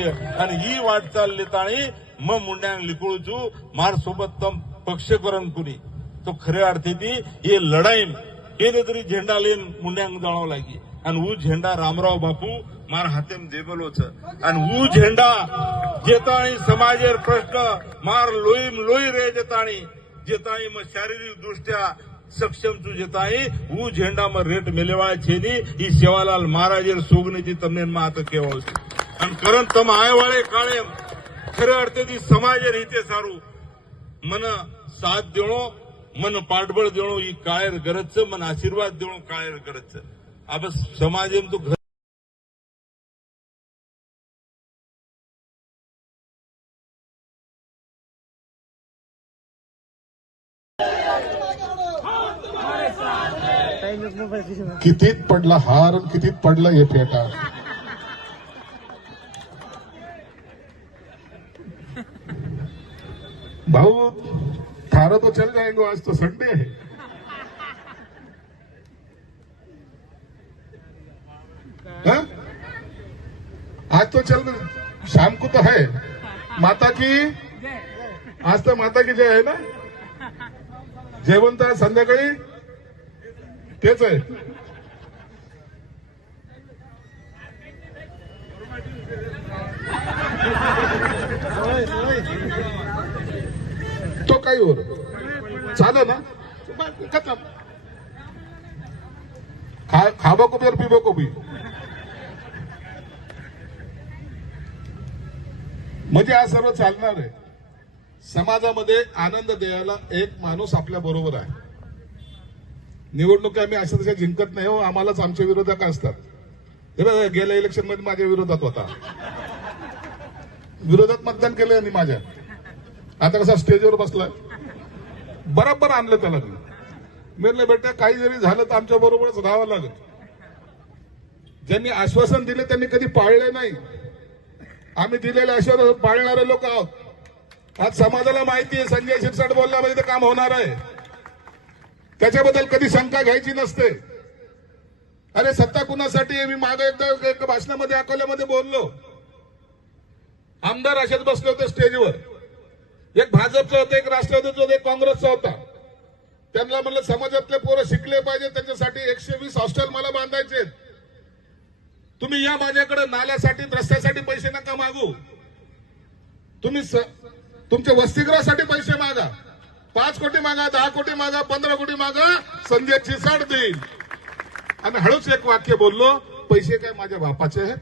અને ઈ વાટચાલ લેતાણી મ મુંડ્યાંગ લીકુળું માર સોબત તમ પક્ષકરણ કુની તો ખરે અર્થેથી એ લડાઈ એને તરી ઝેંડા લઈને મુંડ્યાંગ જાણવા લાગી અને હું ઝેંડા રામરાવ બાપુ મારા હાથેમ દેવેલો છે અને હું ઝેંડા જેતાણી સમાજેર પ્રશ્ન માર લોહીમ લોહી રે જેતાણી જેતાણી માં શારીરિક દૃષ્ટ્યા સક્ષમ છું જેતાણી હું ઝેંડામાં રેટ મેલેવાય છે ની ઈ સેવાલાલ મહારાજેર સોગનીથી તમને એમાં આ તો કહેવાય છે અને કરંત તમે આયવાળે કાળે ખરે અર્થેથી સમાજે રીતે સારું મને સાથ દેણો મને પાઠબળ દેણો ઈ કાળેર ગરજ છે મને આશીર્વાદ દેણો કાળેર ગરજ છે આ બસ સમાજ એમ તો ઘર कितीत पडला हार आणि कितीत पडला हे फेटा भाऊ थारा तो चल जाएंगे आज तो संडे है। हा? आज तो चल शाम को तो है। माता की आज तो माता की जय आहे ना? जेवण तर संध्याकाळी? तेच आहे। काही हो चालेल ना? खतम खा खाबो को भी और पीबो को भी म्हणजे हा सर्व चालणार आहे. समाजामध्ये आनंद द्यायला एक माणूस आपल्या बरोबर आहे. निवडणुकी आम्ही अशा तशा जिंकत नाही हो आम्हालाच आमचे विरोधक असतात. गेल्या इलेक्शनमध्ये माझ्या विरोधात होता. विरोधात मतदान केलं यांनी माझ्या. आता कसा स्टेजवर बसलाय. बरोबर आणलं त्याला मी. म्हणलं बेटा काही जरी झालं तर आमच्या बरोबरच राहावं लागत ज्यांनी आश्वासन दिले त्यांनी कधी पाळले नाही. आम्ही दिलेले आश्वासन पाळणारे लोक आहोत. आज समाजाला माहिती आहे संजय शिरसाट बोलल्यामध्ये ते काम होणार आहे. त्याच्याबद्दल कधी शंका घ्यायची नसते. अरे सत्ता कुणासाठी मी मागे एकदा एक भाषणामध्ये अकोल्यामध्ये बोललो. आमदार असेच बसले होते स्टेजवर. एक भाजपचा होता एक राष्ट्रवादीचा होता एक काँग्रेसचा होता. त्यांना म्हणलं समाजातले पोरं शिकले पाहिजे त्यांच्यासाठी एकशे वीस हॉस्टेल मला बांधायचे तुम्ही या माझ्याकडे नाल्यासाठी रस्त्यासाठी पैसे नका मागू. तुम्ही स- तुमच्या वसतिगृहासाठी पैसे मागा. पाच कोटी मागा दहा कोटी मागा पंधरा कोटी मागा संध्याची चिसाड देईल आणि हळूच एक वाक्य बोललो पैसे काय माझ्या बापाचे आहेत?